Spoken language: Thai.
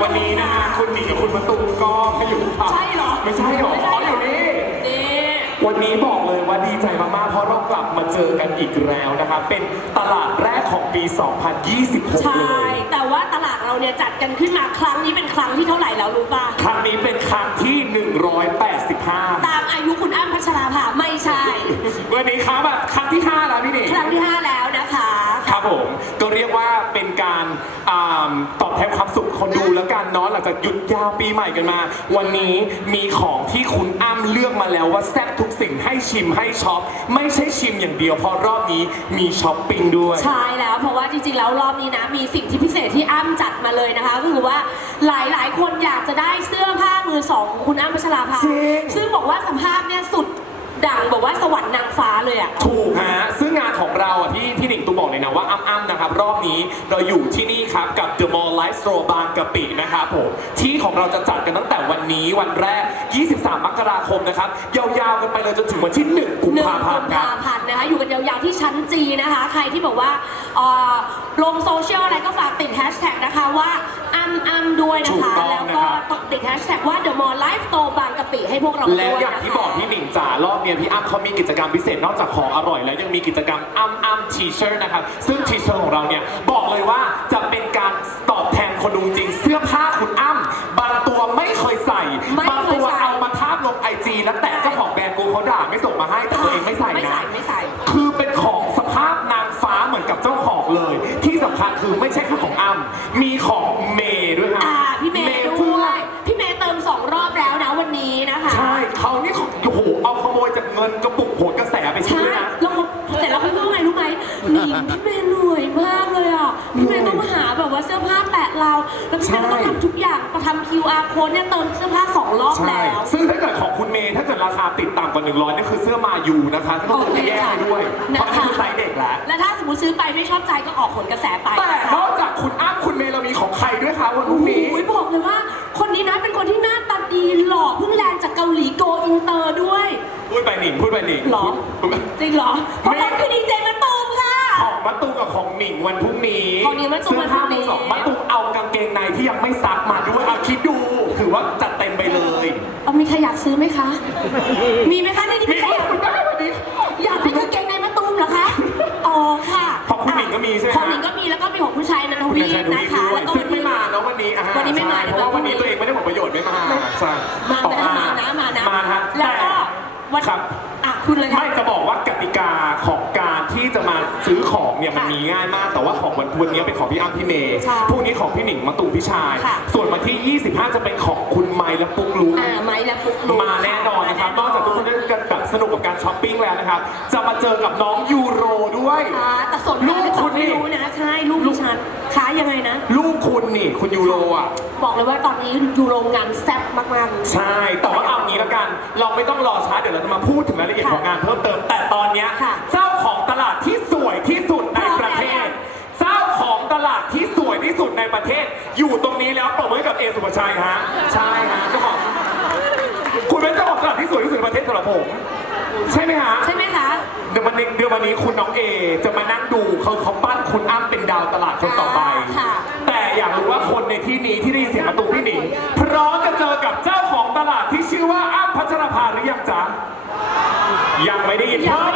คุณหนิงกับคุณมะตูมก็ไม่อยู่ค่ะใช่เหรอไม่ใช่เหรอไม่ใช่อ๋ออยู่นี่ นี่ วันนี้บอกเลยว่าดีใจมากๆ เพราะเรากลับมาเจอกันอีกแล้วนะครับเป็นตลาดแรกของปี2026ใช่เลย แต่ว่าตลาดเราเนี่ยจัดกันขึ้นมาครั้งนี้เป็นครั้งที่เท่าไหร่แล้วรู้ป่ะ ครั้งนี้เป็นครั้งที่ 185 ตามอายุคุณอ้ำพัชราภาไม่ใช่ วันนี้ครับแบบครั้งที่ 5 แล้วพี่หนิงค กันเนาะหลังจากหยุดยาวปีใหม่กันมา วันนี้มีของที่คุณอ้ำเลือกมาแล้วว่าแซ่บทุกสิ่งให้ชิมให้ช็อปไม่ใช่ชิมอย่างเดียวเพราะรอบนี้มีช้อปปิ้งด้วย ใช่แล้วเพราะว่าจริงๆแล้วรอบนี้นะ มีสิ่งที่พิเศษที่อ้ำจัดมาเลยนะคะก็คือว่าหลายๆ คนอยากจะได้เสื้อผ้ามือสองของคุณอ้ำพัชราภาจริง ซึ่งบอกว่าสภาพเนี่ยสุดดังบอกว่าสวรรค์นาง ฟ้าเลยอะถูกฮะ ซึ่งงานของเราอะที่ที่หนิงตูบอกเลยนะว่าอ้ำๆนะครับ รอบนี้เราอยู่ที่นี่ครับกับ The Mall Life Store บางกะปินะครับผมที่ของเราจะจัดกันตั้งแต่วันนี้วันแรก 23 มกราคมนะครับ ยาวๆกันไปเลยจนถึงวันที่ 1 กุมหนึ่งภาพันกุมธ์ครับ ภาพันธ์นะคะ อยู่กันยาวๆที่ชั้นจีนะคะ ใครที่บอกว่าเอ่อลงโซเชียลอะไรก็ฝากติดแฮชแท็กนะคะว่า อ้ำอ้ำด้วยนะถูกคะ ต้องแล้วนะก็ครับติดแฮชแท็กว่า The Mall Life Store บางกะปิให้พวกเราและด้วยอย่างนะคะที่บอกพี่หนิงจ๋ารอบเนี้ยพี่อ้ำเขามีกิจกรรมพิเศษนอกจากของอร่อย แล้วยังมีกิจกรรมอ้ำอ้ำทีเชิร์นะครับ ซึ่งทีเชิร์ของเราเนี่ยบอกเลยว่าจะเป็นการตอบแทนคนดูจริง เสื้อผ้าคุณอ้ำบางตัวไม่เคยใส่ไม่บางเคยตัวใส่เอามาทาบลงไอจีแล้วแต่เจ้าของแบรนด์กูเขาด่าไม่ส่งมาให้แต่ตัวเองไม่ใส่ไม่นะ ใส่ไม่ใส่ คือเป็นของสภาพนางฟ้าเหมือนกับเจ้าของเลย ที่สำคัญคือไม่ใช่แค่ของอ้ำมีของ พี่เมย์เหนื่อยมากเลยอะ พี่เมย์ต้องหาแบบว่าเสื้อผ้าแปะเรา แล้วพี่เมย์ก็ต้องทำทุกอย่างมาทำ QR code เนี่ยเติมเสื้อผ้าสองรอบใช่ แล้ว ซึ่งถ้าเกิดของคุณเมย์ถ้าเกิดราคาติดต่ำกว่า 100นี่คือเสื้อมายูนะคะก็ต้องโอเคแยกค่ะให้ด้วยเพราะนี่คือไซส์เด็กแล้ว และถ้าสมมติซื้อไปไม่ชอบใจก็ออกผลกระแสไปแต่นะคะนอกจากคุณอ้ำคุณเมย์เรามีของใครด้วยคะวันพรุ่งนี้ โอ้ยบอกเลยว่า คนนี้นะเป็นคนที่หน้าตาดีหล่อเพิ่งแลนด์จากเกาหลีโกอินเตอร์ด้วย พูดไปหนิงพูดไปหนิงหรอ พูดจริงเหรอเพราะเขาคือดีเจมะตูมค่ะ ของมะตูมกับของหนิงวันพรุ่งนี้ของหนิงมะตูมเสื้อผ้าวันพรุ่มืงนี้อสองมะตูมเอากางเกงในที่ยังไม่ซักมาด้วยเอาคิดดูถือว่าจัดเต็มไปเลยเอามีใครอยากซื้อไหมคะ มีไหมคะในนี้มีมีใครอยากคุณได้วันนี้ อยากได้กางเกงในมะตูมเหรอคะ อ๋อค่ะของคุณหนิงก็มีใช่ไหม ของหนิงก็มีแล้วก็มีของผู้ชายนันทคุณวีนายชัยดูนะดีคะด้วแล้ยวก็ซึ่งไม่มาเนาะวันนี้อะวันนี้ไม่มาใช่เพราะว่าวันนี้ตัวเองไม่ได้ผลประโยชน์ไม่มาใช่มาออกนะมานะมานะมาฮะแล้วก็แต่วันครับ อะคุณเลยค่ะ ไม่จะบอกว่ากติกาของการ ที่จะมาซื้อของเนี่ยมันค่ะมีง่ายมาก แต่ว่าของวันวันนี้เป็นของพี่อ้ำพี่เมย์ใช่พรุ่งนี้ของพี่หนิงมาตูมพี่ชาย ค่ะ ส่วนวันที่ 25 จะเป็นของคุณไมค์และปุ๊กลุก อ่าไม้และปุ๊กลุ๊กมาแน่นอนนะครับ นอกจากทุกคนจะแบบสนุกกับการช้อปปิ้งแล้วนะครับ จะมาเจอกับน้องยูโรด้วย ค่ะแต่ส่วนลูกคุณนี่ ไม่รู้นะ ใช่ลูกดิฉันค้ายังไงนะ ลูกคุณนี่ คุณยูโรอะ บอกเลยว่าตอนนี้ยูโรงานแซ่บมากๆ ใช่ แต่ว่าเอางี้แล้วกัน เราไม่ต้องรอช้า เดี๋ยวเราจะมาพูดถึงรายละเอียดค่ะของงานเพิ่มเติม แต่ตอนเนี้ยค่ะ เจ้าของตลาด ที่สวยที่สุดในประเทศ เจ้าของตลาดที่สวยที่สุดในประเทศ อยู่ตรงนี้แล้วปรบมือกับเอสุภชัยฮะใช่ฮะเจ้าของคุณเป็นเจ้าของตลาดที่สวยที่สุดในประเทศสำหรับผมใช่ไหมฮะใช่ไหมคะเดี๋ยววันนี้เดี๋ยววันนี้คุณน้องเอจะมานั่งดูเขาเขาปั้นคุณอ้ำเป็นดาวตลาดคนต่อไปแต่อยากรู้ว่าคนในที่นี้ที่ได้ยินเสียงประตูพี่หนิงพร้อมจะเจอกับเจ้าของตลาดที่ชื่อว่าอ้ำพัชรภาหรือยังจ๊ะยังไม่ได้ยินเพ